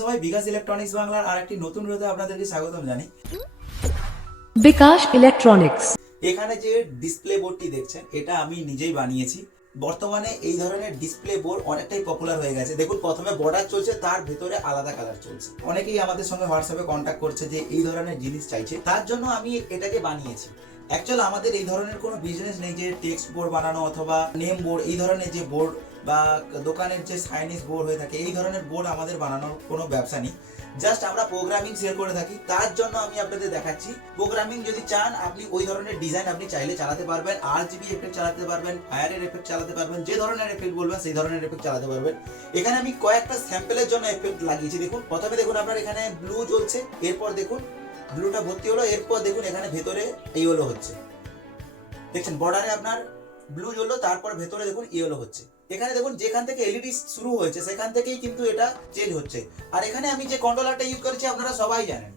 সবাই বিকাশ ইলেকট্রনিক্স বাংলার আরেকটি নতুন ভিডিওতে আপনাদেরকে স্বাগতম জানাই। বিকাশ ইলেকট্রনিক্স। এখানে যে ডিসপ্লে বোর্ডটি দেখছেন এটা আমি নিজেই বানিয়েছি। বর্তমানে এই ধরনের ডিসপ্লে বোর্ড অনেকটাই পপুলার হয়ে গেছে। দেখুন প্রথমে বর্ডার চলছে, তার ভেতরে আলাদা কালার চলছে। অনেকেই আমাদের সঙ্গে হোয়াটসঅ্যাপে কন্ট্যাক্ট করছে যে এই ধরনের জিনিস চাইছে, তার জন্য আমি এটাকে বানিয়েছি। অ্যাকচুয়ালি আমাদের এই ধরনের কোনো বিজনেস নেই যে টেক্সট বোর্ড বানানো অথবা নেম বোর্ড, এই ধরনের যে বোর্ড বা দোকানের যে সাইনিজ বোর্ড হয়ে থাকে এই ধরনের বোর্ড আমাদের বানানোর কোনো ব্যবসা নেই। জাস্ট আমরা প্রোগ্রামিং শেয়ার করে থাকি, তার জন্য আমি আপনাদের দেখাচ্ছি। প্রোগ্রামিং যদি চান আপনি ওই ধরনের ডিজাইন আপনি চাইলে চালাতে পারবেন, RGB এফেক্ট চালাতে পারবেন, ফায়ারের এফেক্ট চালাতে পারবেন, যে ধরনের এফেক্ট বলবেন সেই ধরনের এফেক্ট চালাতে পারবেন। এখানে আমি কয়েকটা স্যাম্পলের জন্য এফেক্ট লাগিয়েছি। দেখুন প্রথমে দেখুন আপনার এখানে ব্লু জ্বলছে, এরপর দেখুন ব্লুটা ভর্তি হলো, এরপর দেখুন এখানে ভেতরে ইয়েলো হচ্ছে। দেখছেন বর্ডারে আপনার ব্লু জ্বললো, তারপর ভেতরে দেখুন ইয়েলো হচ্ছে। এখানে দেখুন যেখান থেকে এলইডি শুরু হয়েছে সেখান থেকেই কিন্তু এটা চেঞ্জ হচ্ছে। আর এখানে আমি যে কন্ট্রোলারটা ইউজ করেছি আপনারা সবাই জানেন।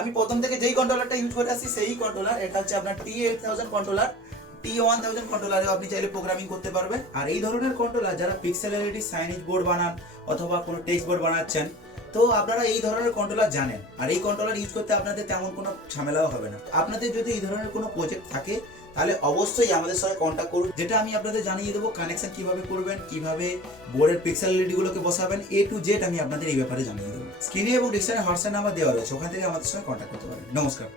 আমি প্রথম থেকে যেই কন্ট্রোলারটা ইউজ করে আসছি সেই কন্ট্রোলার, এটা হচ্ছে আপনার T8000 কন্ট্রোলার। T1000 কন্ট্রোলারে আপনি চাইলে প্রোগ্রামিং করতে পারবেন। আর এই ধরনের কন্ট্রোলার যারা পিক্সেল এলইডি সাইনিজ বোর্ড বানান অথবা কোনো টেক্সট বোর্ড বানাচ্ছেন, তো আপনারা এই ধরনের কন্ট্রোলার জানেন। আর এই কন্ট্রোলার ইউজ করতে আপনাদের তেমন কোনো ঝামেলাও হবে না। আপনাদের যদি এই ধরনের কোনো প্রজেক্ট থাকে তাহলে অবশ্যই আমাদের সঙ্গে কন্ট্যাক্ট করুন, যেটা আমি আপনাদের জানিয়ে দেবো। কানেকশন কিভাবে করবেন, কিভাবে বোর্ডের পিক্সেল এলইডি গুলোকে বসাবেন, A to Z আমি আপনাদের এই ব্যাপারে জানিয়ে দেবো। স্ক্রিনে এবং ডিসপ্লেতে হোয়াটসঅ্যাপ নাম্বার দেওয়া রয়েছে, ওখান থেকে আমাদের সঙ্গে কন্ট্যাক্ট করতে পারেন। নমস্কার।